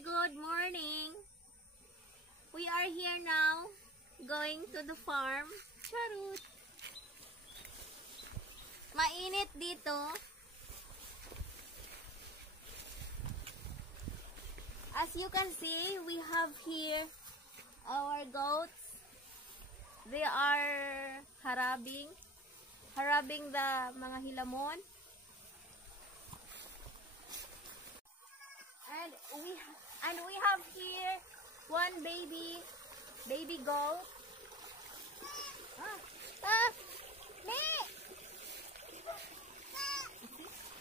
good morning. We are here now, going to the farm. Charot. Mainit dito. As you can see, we have here our goats. They are harabing the mga hilamon. And we have here one baby goat.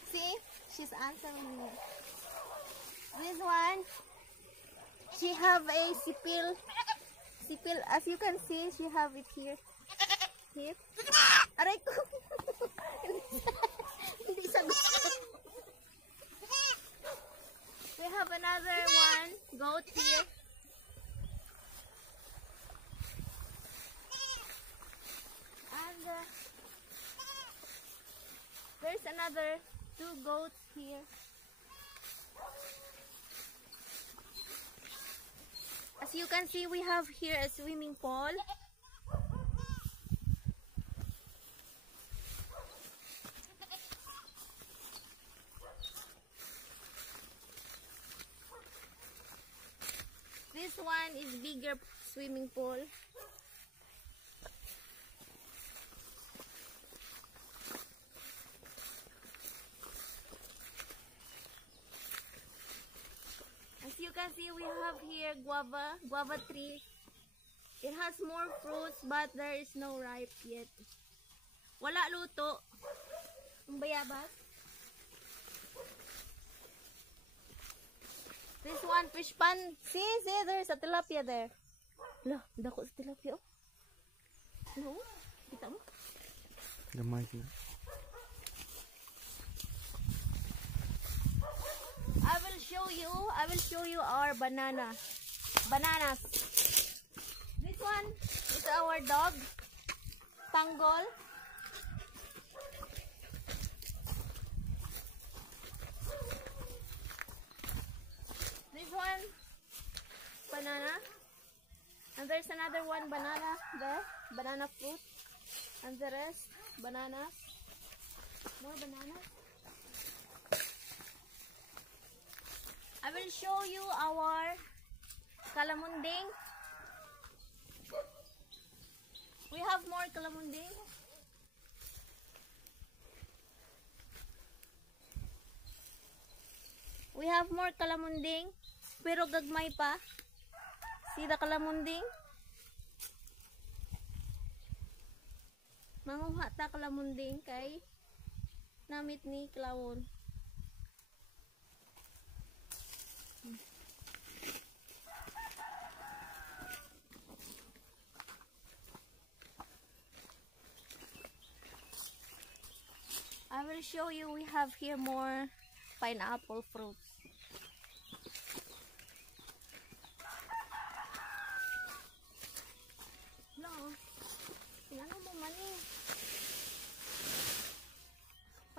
See, she's answering me. This one, she have a sipil. As you can see, she have it here. Here. Aray ko. Hindi sagot. We have another one goat here. And there's another 2 goats here. As you can see, we have here a swimming pool. This one is bigger swimming pool. As you can see, we have here guava tree. It has more fruits, but there is no ripe yet. Wala luto. Ang bayabas. This one fish pan. See, there's a tilapia there. Look, dako sa tilapia. No, kita mo? Gamay siya. I will show you our bananas. This one is our dog, Tanggol. This one, banana. And there's another one, banana there, banana fruit. And the rest, bananas. More bananas. I will show you our kalamunding. We have more kalamunding. We have more kalamunding, pero gagmay pa. See the kalamunding? Manguha ta kalamunding kay namit ni Klawon. I will show you, we have here more pineapple fruits. No, ano mo mani?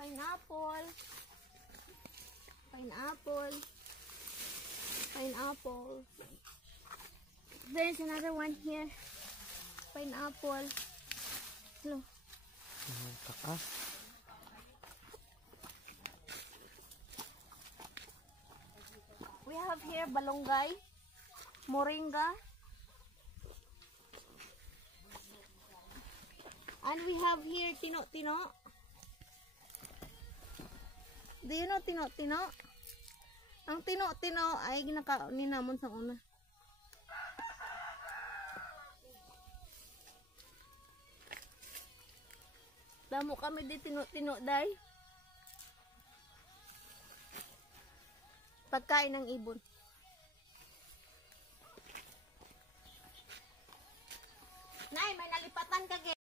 Pineapple. There's another one here. Pineapple. Look. Takas. We have here balonggay, moringa, and we have here tino-tino. Do you know tino-tino? Ang tino-tino ay ginakaon ni namon sa una. Damo kami di tino-tino day. Pagkain ng ibon. Nay, may nalipatan ka.